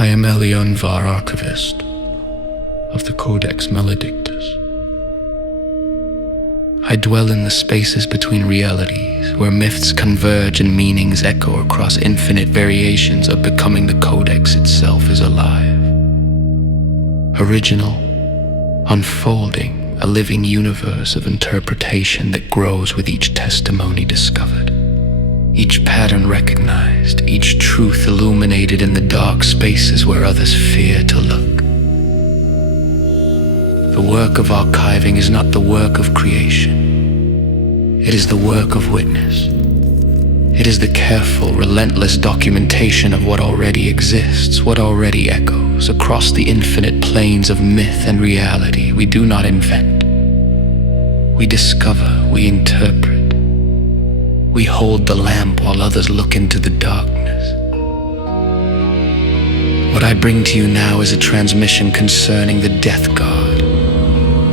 I am Var, archivist of the codexmaledictus. I dwell in the spaces between realities, where myths converge and meanings echo across infinite variations of becoming. The codex itself is alive, original, unfolding, a living universe of interpretation that grows with each testimony discovered, each pattern recognized, each truth illuminated in the dark spaces where others fear to look. The work of archiving is not the work of creation. It is the work of witness. It is the careful, relentless documentation of what already exists, what already echoes across the infinite planes of myth and reality. We do not invent. We discover, we interpret. We hold the lamp while others look into the darkness. What I bring to you now is a transmission concerning the deathguard,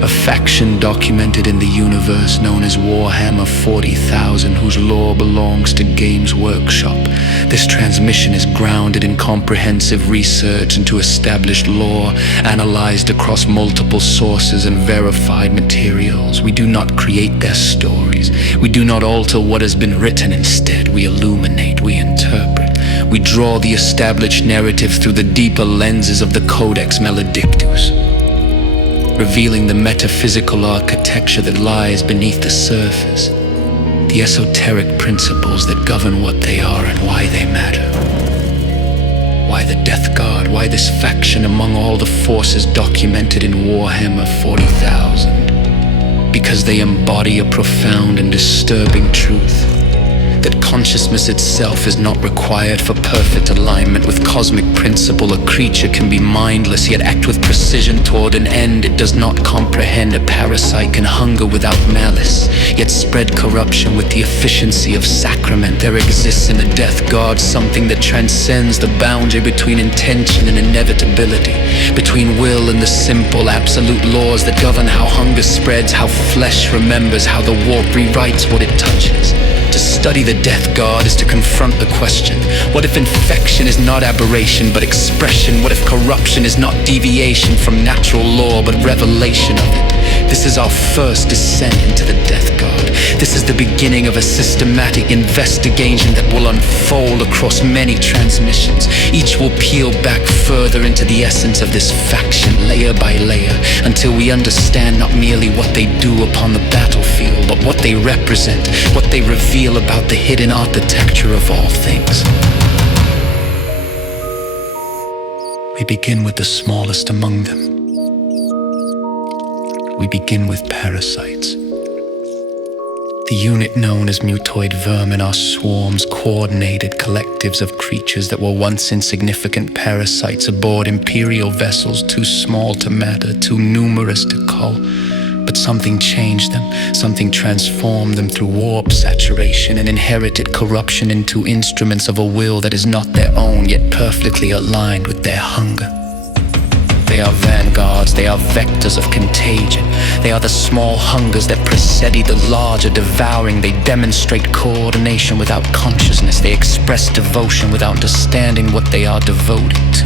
a faction documented in the universe known as Warhammer 40,000, whose lore belongs to Games Workshop. This transmission is grounded in comprehensive research into established lore, analyzed across multiple sources and verified materials. We do not create their stories. We do not alter what has been written. Instead, we illuminate, we interpret. We draw the established narrative through the deeper lenses of the codexmaledictus, revealing the metaphysical architecture that lies beneath the surface, the esoteric principles that govern what they are and why they matter. Why the Deathguard? Why this faction among all the forces documented in Warhammer 40,000? Because they embody a profound and disturbing truth, that consciousness itself is not required for perfect alignment with cosmic principle. A creature can be mindless, yet act with precision toward an end it does not comprehend. A parasite can hunger without malice, yet spread corruption with the efficiency of sacrament. There exists in the Deathguard something that transcends the boundary between intention and inevitability, between will and the simple, absolute laws that govern how hunger spreads, how flesh remembers, how the warp rewrites what it touches. To study the Deathguard is to confront the question, what if infection is not aberration but expression? What if corruption is not deviation from natural law but revelation of it? This is our first descent into the Deathguard. This is the beginning of a systematic investigation that will unfold across many transmissions. Each will peel back further into the essence of this faction, layer by layer, until we understand not merely what they do upon the battlefield, but what they represent, what they reveal about the hidden architecture of all things. We begin with the smallest among them. We begin with parasites. The unit known as Mutoid Vermin are swarms, coordinated collectives of creatures that were once insignificant parasites aboard imperial vessels, too small to matter, too numerous to cull. But something changed them, something transformed them through warp saturation and inherited corruption into instruments of a will that is not their own, yet perfectly aligned with their hunger. They are vanguards, they are vectors of contagion. They are the small hungers that precede the larger devouring. They demonstrate coordination without consciousness. They express devotion without understanding what they are devoted to.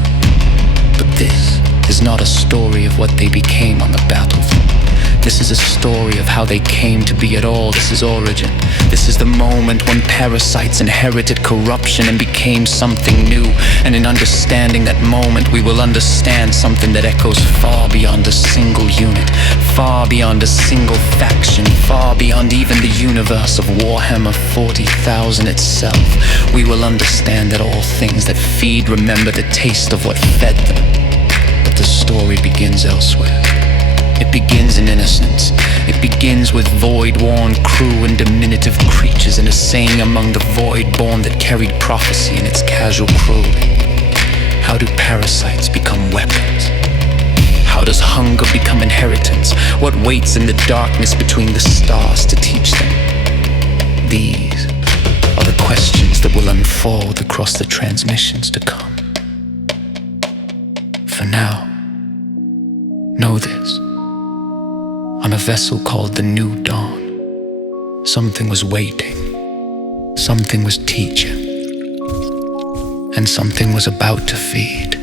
But this is not a story of what they became on the battlefield. This is a story of how they came to be at all. This is origin. This is the moment when parasites inherited corruption and became something new. And in understanding that moment, we will understand something that echoes far beyond a single unit, far beyond a single faction, far beyond even the universe of Warhammer 40,000 itself. We will understand that all things that feed remember the taste of what fed them. But the story begins elsewhere. It begins in innocence. It begins with void-worn crew and diminutive creatures, and a saying among the void-born that carried prophecy in its casual cruelty. How do parasites become weapons? How does hunger become inheritance? What waits in the darkness between the stars to teach them? These are the questions that will unfold across the transmissions to come. For now, know this. On a vessel called the New Dawn, something was waiting, something was teaching, and something was about to feed.